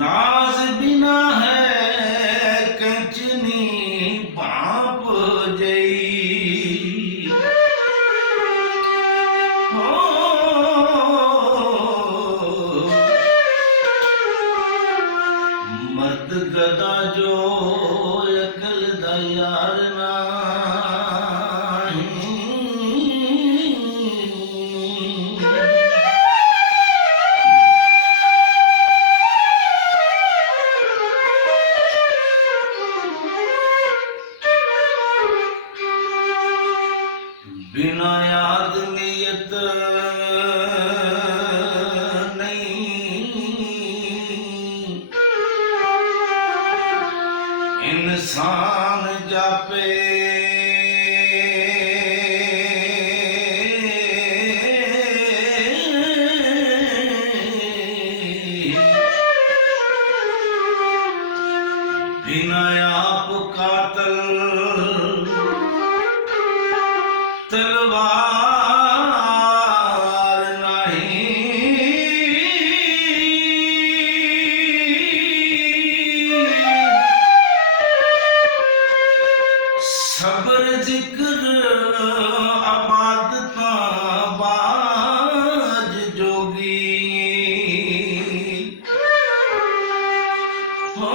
नाज बिना है कंचनी बाप जई हो मर्द गदा जो अकल दा यार बिना आदमियत नहीं इंसान जापे बिना आप कातल तलवार नहीं सबर जिक्र आबादता बाज जोगी हो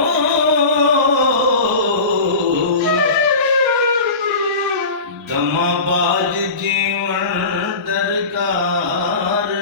दमाबाज जीवन दरकार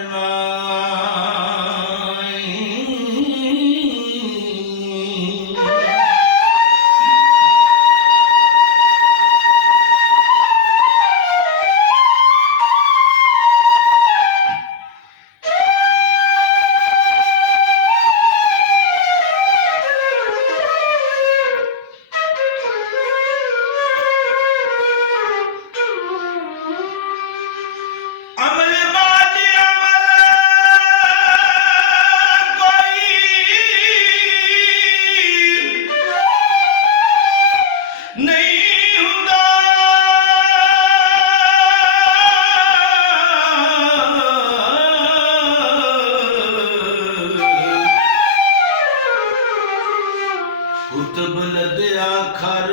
आखर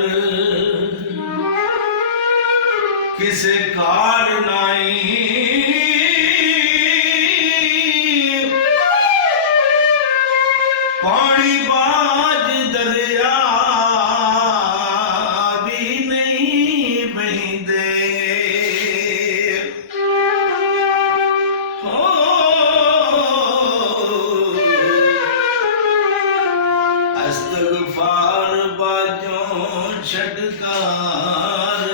किसे कार नहीं पानी बाज दरिया भी नहीं बहिंदे हो अस्तगफार बाजों छटकार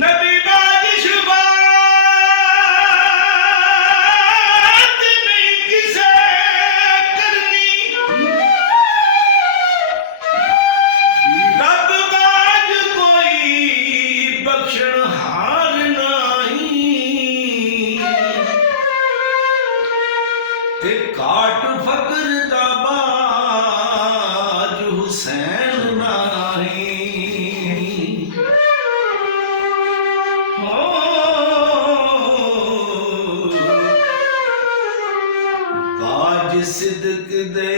नबी बाजिश बात नहीं किसे करनी रब बाज कोई बख्शण हार नहीं ते काट फकर दा बाज हुसैन नहीं बाज सिदक दे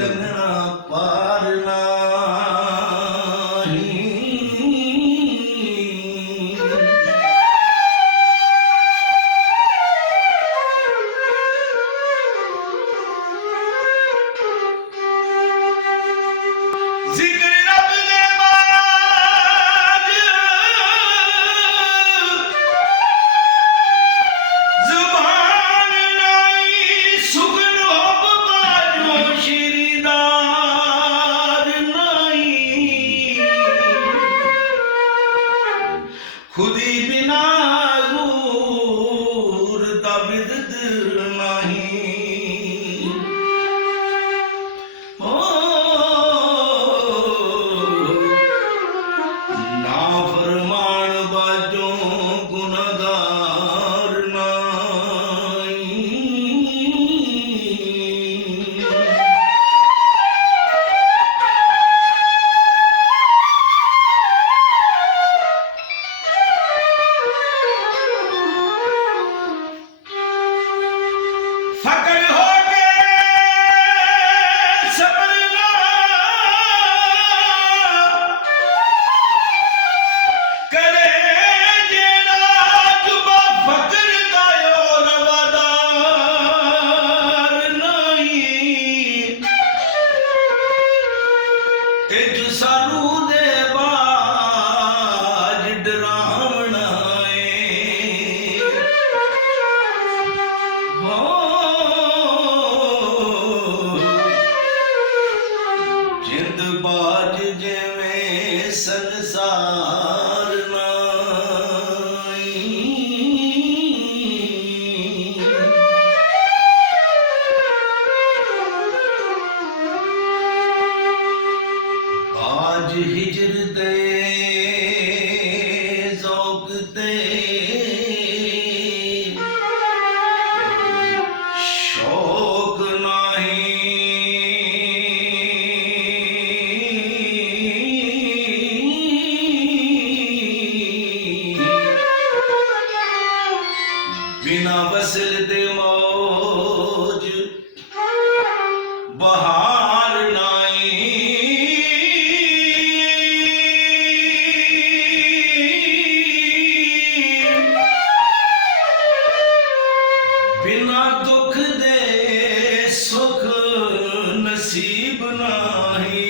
लगना पार नहीं जिक्र रब दे बाज जुबान नहीं सुगन हो बाजों बिना वसल दे मौज बहार नाई बिना दुख दे सुख नसीब नाही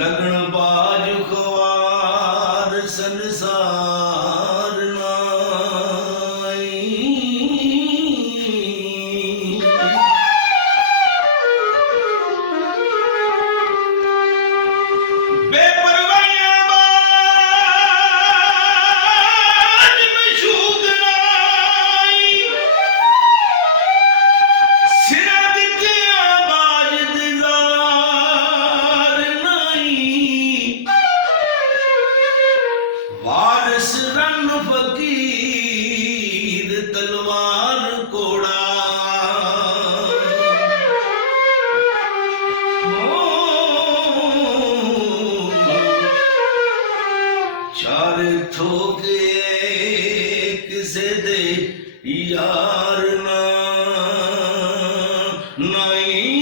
लगन बाज ख्वार संसार नाई बेपरवाहियां बाज मशूक नाई सिरा दित्तियां बाज दिदार वारिस रन फकीर तलवार कोड़ा चार थोके किसे दे यार ना नहीं